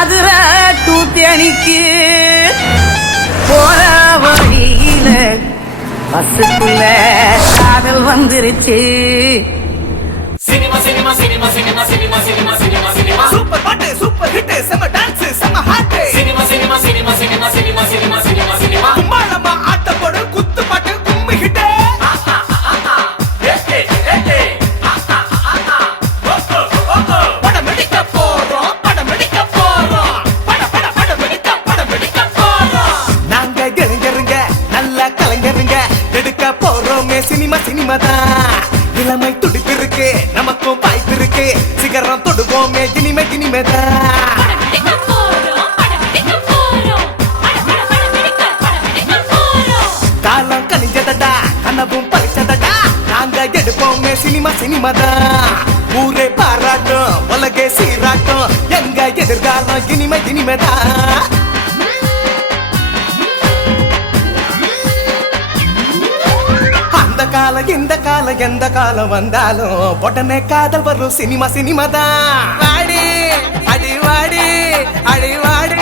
மதுரை டூத்தணிக்கு போற வழியில பஸ்ஸுக்குள்ள காதல் வந்துருச்சு. Cinema cinema cinema cinema cinema cinema cinema cinema super பாட்டு சூப்பர் ஹிட் செம டான்ஸ் செம hot. Cinema cinema cinema cinema cinema cinema cinema cinema கும்மாளமா ஆட்ட போடு குத்து பாட்டு கும்மி ஹிட். படம் எடுக்க போறோம் படம் எடுக்க போறோம் படம் எடுக்க போறோம். நாங்க இளைஞருங்க நல்ல கலைஞருங்க எடுக்க போறோமே சினிமா சினிமா தான். இளமை துடிப்பிருக்கு நமக்கும் பாய்ப்பு இருக்கு சிகரம் தொடுவோமே இனிமே இனிமேதான். காலம் கனிஞ்சதடா கனவும் பறிச்சதடா நாங்க எடுப்போமே சினிமா சினிமா தான். ஊரே பாராட்டும் உலகே சீராட்டும் எங்க எதிர்காலம் இனிமே இனிமேதான். அந்த காலம் இந்த காலம் எந்த காலம் வந்தாலும் உடனே காதல் வரும் சினிமா சினிமா தான். வாடி அடி வாடி அடி வாடி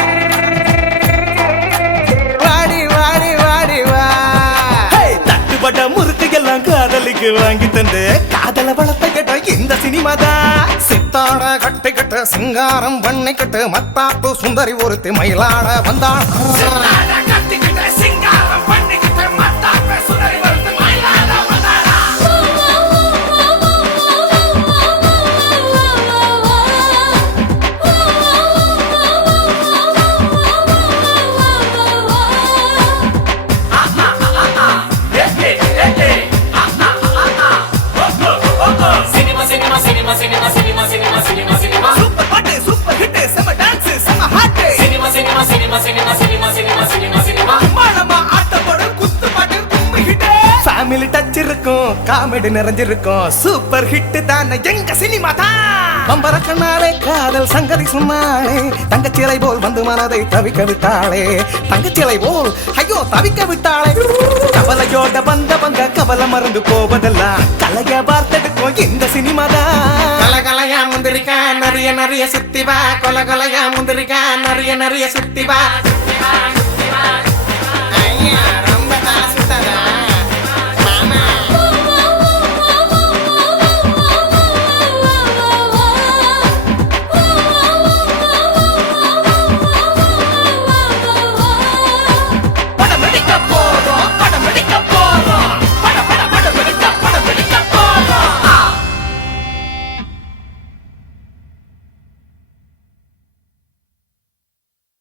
வாடி வாடி வாடி வா. தட்டுப்பட்ட முறுக்கு எல்லாம் காதலிக்கு வாங்கி தந்து காதல வளர்த்த கேட்ட இந்த சினிமா தான். சித்தார கட்டி கட்டு சிங்காரம் பண்ணி கட்டு மத்தாப்பு சுந்தரி ஒருத்தி மயிலாட வந்தாள். ஃபேமிலி டச் இருக்கும் காமெடி நிறைஞ்சிருக்கும் சூப்பர் ஹிட் தானே எங்க சினிமா தான். பம்பரக்கண்ணாலே காதல் சங்கதி சொன்னாலே தங்கச்சிலை போல் வந்து மனதை தவிக்க விட்டாளே தங்கச்சிலை போல் ஐயோ தவிக்க விட்டாளே. கவலையோட வந்த கவலை மறந்து போவதெல்லாம் கலைய பார்த்தெடுக்கும் இந்த சினிமா தான். கலகலையா முந்திரிக்கா நிறைய நிறைய சுத்திவா கொலகலையா முந்திரிக்கா நிறைய நிறைய சுத்திவா ஐயா